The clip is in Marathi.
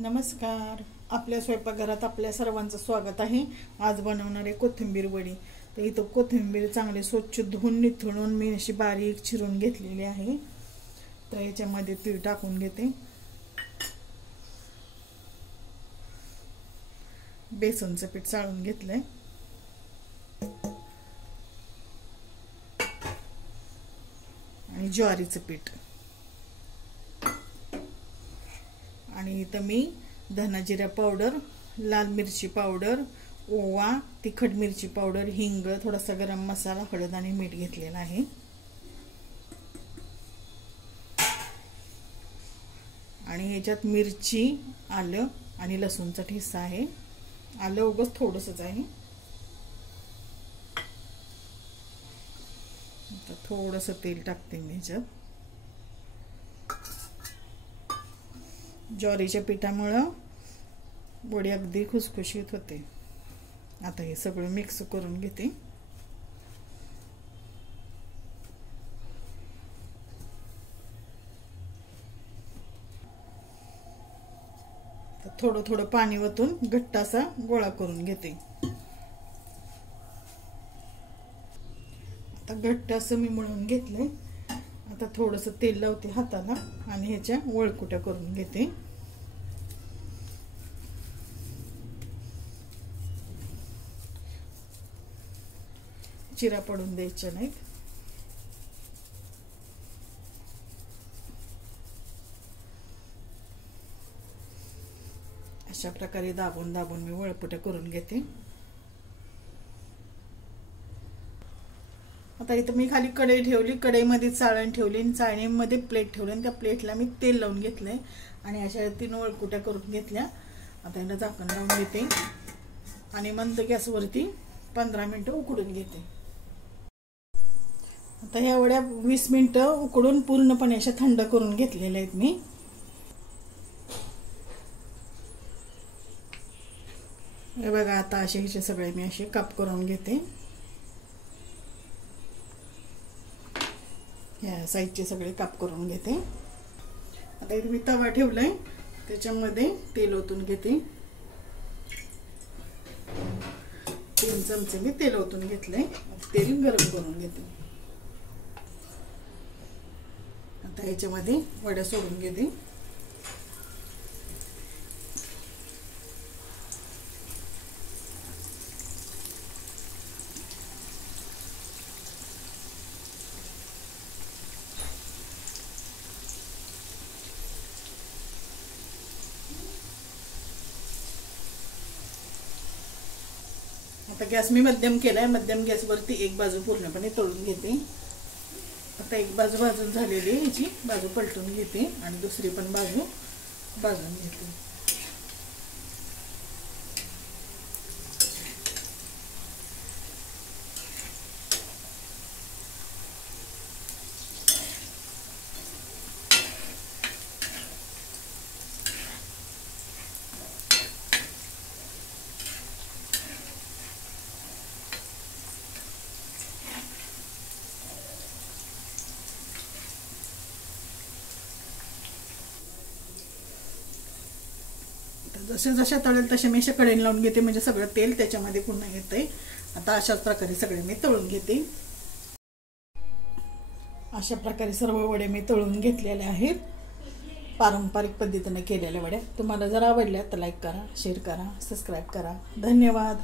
नमस्कार. आपल्या स्वयंपाकघरात आपल्या सर्वांचं स्वागत आहे. आज बनवणार आहे कोथिंबीर वडी. तर इथं कोथिंबीर चांगली स्वच्छ धुवून निथळून मी अशी बारीक चिरून घेतलेली आहे. तर याच्यामध्ये तीळ टाकून घेते. बेसनचं पीठ चाळून घेतलंय. आणि ज्वारीचं पीठ. आणि इथं मी धना जिरा पावडर, लाल मिरची पावडर, ओवा, तिखट मिरची पावडर, हिंग, थोडासा गरम मसाला, हळद आणि मीठ घेतलेला आहे. आणि ह्याच्यात मिरची, आलं आणि लसूणचा ठेचा आहे. आलं उगाच थोडंसंच आहे. आता थोडंसं तेल टाकते मी ह्याच्यात. ज्वारीच्या पिठामुळे वडी अगदी खुसखुशीत होते. आता हे सगळं मिक्स करून घेते. थोडं थोडं पाणी वतून घट्ट असा गोळा करून घेते. आता घट्ट असं मी मळून घेतलंय. आता थोडंसं तेल लावते हाताला आणि ह्याच्या वळकुट्या करून घेते. चिरा पडून द्यायच्या नाहीत. अशा प्रकारे दाबून दाबून मी वळकुट्या करून घेते. आता इथं मी खाली कढई ठेवली. कढईमध्ये चाळण ठेवली आणि चाळणीमध्ये प्लेट ठेवली आणि त्या प्लेटला मी तेल लावून घेतलंय आणि अशा 3 वळकुट्या करून घेतल्या. आता याला झाकण लावून घेते आणि मंद गॅसवरती 15 मिनिटं उकडून घेते. आता ह्या वड्या 20 मिनिटं उकडून पूर्णपणे अशा थंड करून घेतलेल्या आहेत मी. हे बघा, आता असे ह्याचे सगळे मी असे काप करून घेते. या साईजचे सगळे काप करून घेते. आता इथे मी तवा ठेवलाय, त्याच्यामध्ये तेल ओतून घेते. 3 चमचे मी तेल ओतून घेतलंय. तेल गरम करून घेते. आता ह्याच्यामध्ये वड्या सोडून घेते. आता गॅस मी मध्यम केलाय. मध्यम गॅसवरती एक बाजू पूर्णपणे तळून घेते. आता एक बाजू भाजून झालेली आहे, ह्याची बाजू पलटून घेते आणि दुसरी पण बाजू भाजून घेते. जसे जशा तळेल तसे मी अशा कढईला लावून घेते, म्हणजे सगळं तेल त्याच्यामध्ये पुन्हा येतंय. आता अशाच प्रकारे सगळे मी तळून घेते. अशा प्रकारे सर्व वडे मी तळून घेतलेले आहेत. पारंपरिक पद्धतीने केलेल्या वड्या. तुम्हाला जर आवडल्या तर लाईक करा, शेअर करा, सबस्क्राईब करा. धन्यवाद.